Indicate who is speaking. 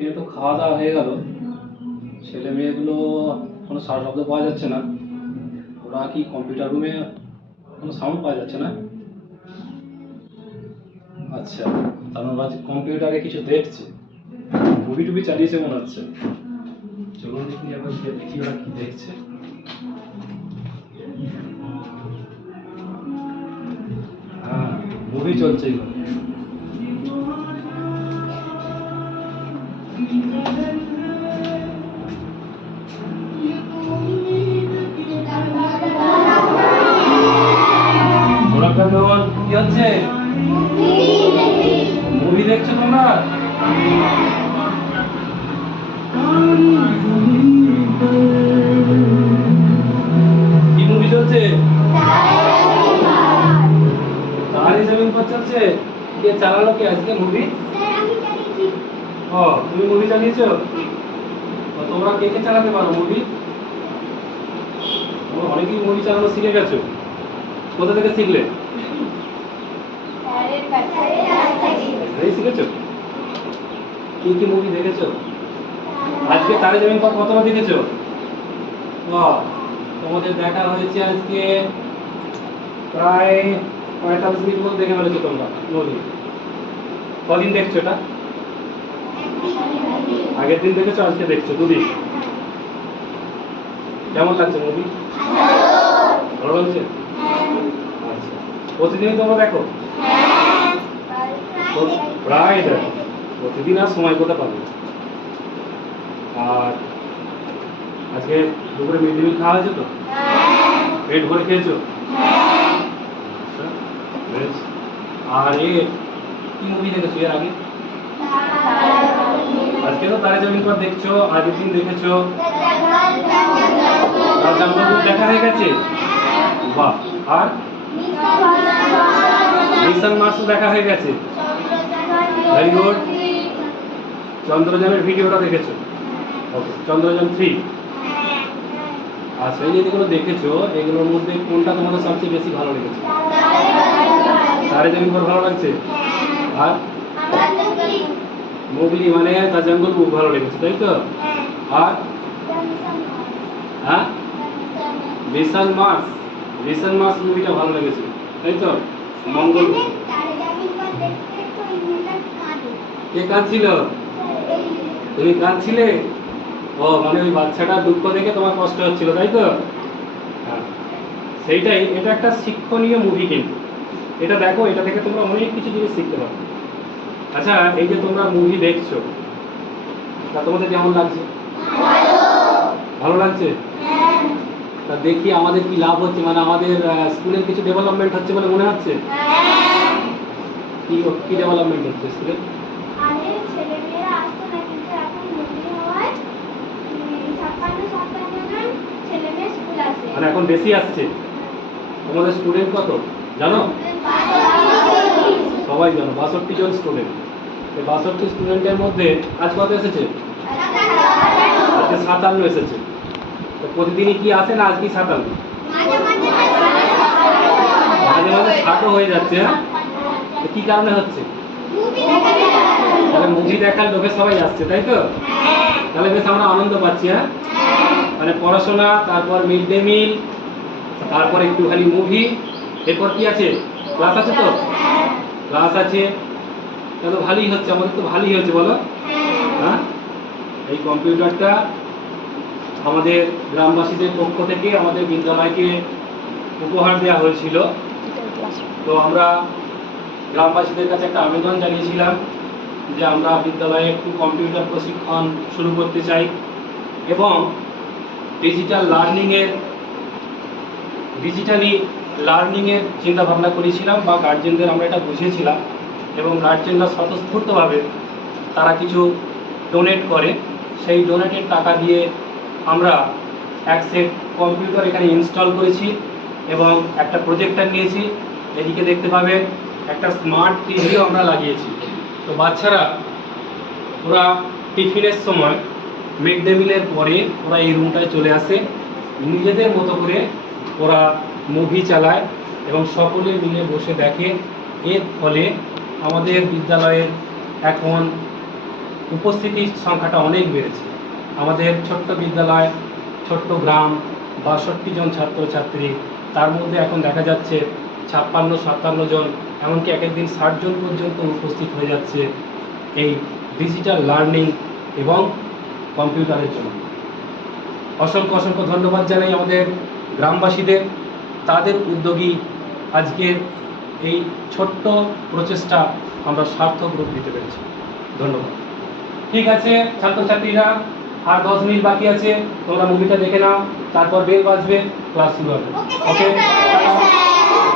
Speaker 1: ফিরে তো খাওয়া দাওয়া হয়ে গেল। ছেলে মেয়েগুলো কোনো সারা শব্দ পাওয়া যাচ্ছে না। ওরা কি কম্পিউটার রুমে কোনো সাউন্ড পাওয়া যাচ্ছে না? আচ্ছা তার মানে কম্পিউটারে কিছু দেখছে মুভি টুভি চালিয়েছে মনে হচ্ছে। চলুন দেখি একবার গিয়ে দেখি ওরা কি দেখছে। হ্যাঁ মুভি চলছে এগুলো দেখছ তোমরা কি মুভি চলছে? তাহারি জমিন চলছে? কে চালালো কে আজকে মুভি ও, তুমি মুভি চালিয়েছো? তোমরা কে কে চালাতে পারো মুভি অনেকেই মুভি চালানো শিখে গেছো। কোথা থেকে শিখলে? এই শিখেছো? কি কি মুভি দেখেছ? আজকে তারে জমিন পর কতটা দেখেছ? তোমাদের দেখা হয়েছে আজকে প্রায় পঁয়তাল্লিশ মিনিট মতো দেখে ফেলেছো তোমরা মুভি কদিন দেখছ এটা? আগের দিন দেখেছ আজকে দেখছ দুদিন। কেমন লাগছে মুভি ভালো লাগছে? আচ্ছা। প্রতিদিনই তোমরা দেখো? তো প্রায় দেখো প্রতিদিন আর সময় কোথা পাবে? আর আজকে দুপুরে মিড ডে মিল খাওয়া হয়েছে তো? পেট ভরে খেয়েছো? আচ্ছা, আর এ কি মুভি দেখেছ এর আগে? আজকে তো তারে জমিন পর দেখছ আগের দিন দেখেছ দেখা হয়ে গেছে? বাহ। আর? মিশন মার্সও দেখা হয়ে গেছে? ভেরি গুড চন্দ্রযানের ভিডিওটা দেখেছ? ওকে চন্দ্রযান থ্রি আচ্ছা এই যেগুলো দেখেছ, এগুলোর মধ্যে কোনটা তোমাদের সবচেয়ে বেশি ভালো লেগেছে? জমিন পর ভালো লাগছে? আর? মুগলি মানে তার জঙ্গল খুব ভালো লেগেছে, তাই তো? আর? হ্যাঁ? মিশন মার্স মিশন মার্স মুভিটা ভালো লেগেছে, তাই তো? মঙ্গল কে কাঁদছিল? তুমি কাঁদছিলে? ও মানে ওই বাচ্চাটার দুঃখ দেখে তোমার কষ্ট হচ্ছিল তাই তো? হ্যাঁ। সেইটাই এটা একটা শিক্ষণীয় মুভি কিন্তু। এটা দেখো এটা দেখে তোমরা অনেক কিছু জিনিস শিখতে পারো। আচ্ছা এই যে তোমরা মুভি দেখছ তা তোমাদের কেমন লাগছে? ভালো। লাগছে? তা দেখি আমাদের কি লাভ হচ্ছে? মানে আমাদের স্কুলের কিছু ডেভেলপমেন্ট হচ্ছে বলে মনে হচ্ছে? কি কি ডেভেলপমেন্ট হচ্ছে স্কুলে? মানে এখন বেশি আসছে? তোমাদের স্টুডেন্ট কত? জানো? সবাই জানো বাষট্টি জন স্টুডেন্ট এই বাষট্টি স্টুডেন্টের মধ্যে আজ কত এসেছে? আজকে সাতান্ন এসেছে। প্রতিদিনই কি আসে না আজকে সাতান্ন
Speaker 2: মাঝে মাঝে
Speaker 1: ষাটও হয়ে যাচ্ছে হ্যাঁ? কি কারণে হচ্ছে?
Speaker 2: মুভি
Speaker 1: তাহলে মুভি দেখার লোকে সবাই আসছে তাই তো? তাহলে বেশ আমরা আনন্দ পাচ্ছি হ্যাঁ? মানে পড়াশোনা তারপর মিড ডে মিল তারপর একটুখানি মুভি এরপর কি আছে? ক্লাস আছে তো? ক্লাস আছে। তাহলে ভালোই হচ্ছে আমাদের তো ভালোই হচ্ছে বলো। হ্যাঁ? এই কম্পিউটারটা আমাদের গ্রামবাসীদের পক্ষ থেকে আমাদের বিদ্যালয়কে উপহার দেওয়া হয়েছিল। তো আমরা গ্রামবাসীদের কাছে একটা আবেদন জানিয়েছিলাম যে আমরা বিদ্যালয়ে একটু কম্পিউটার প্রশিক্ষণ শুরু করতে চাই এবং ডিজিটাল লার্নিংয়ের, ডিজিটালি লার্নিংয়ের চিন্তাভাবনা করেছিলাম বা গার্জেনদের আমরা এটা বুঝিয়েছিলাম এবং গার্জেনরা স্বতঃস্ফূর্তভাবে তারা কিছু ডোনেট করে। সেই ডোনেটের টাকা দিয়ে আমরা এক সেট কম্পিউটার এখানে ইনস্টল করেছি এবং একটা প্রজেক্টর নিয়েছি। এদিকে দেখতে পাবেন একটা স্মার্ট টিভিও আমরা লাগিয়েছি। তো বাচ্চারা, ওরা টিফিনের সময় মিড ডে মিলের পরে ওরা এই রুমটায় চলে আসে। নিজেদের মতো করে ওরা মুভি চালায় এবং সকলে মিলে বসে দেখে। এর ফলে আমাদের বিদ্যালয়ের এখন উপস্থিতির সংখ্যাটা অনেক বেড়েছে। আমাদের ছোট্ট বিদ্যালয়, ছোট্ট গ্রাম, বাষট্টি জন ছাত্রছাত্রী। তার মধ্যে এখন দেখা যাচ্ছে ছাপ্পান্ন, সাতান্ন জন, এমনকি এক একদিন ষাট জন পর্যন্ত উপস্থিত হয়ে যাচ্ছে এই ডিজিটাল লার্নিং এবং কম্পিউটারের জন্য। অসংখ্য অসংখ্য ধন্যবাদ জানাই আমাদের গ্রামবাসীদের, তাদের উদ্যোগী আজকের এই ছোট্ট প্রচেষ্টা আমরা সার্থক রূপ দিতে পেরেছি। ধন্যবাদ। ঠিক আছে, ছাত্রছাত্রীরা আর দশ মিনিট বাকি আছে তোমরা মুভিটা দেখে নাও তারপর বেল বাজবে ক্লাস শুরু হবে।
Speaker 2: ওকে
Speaker 1: ওকে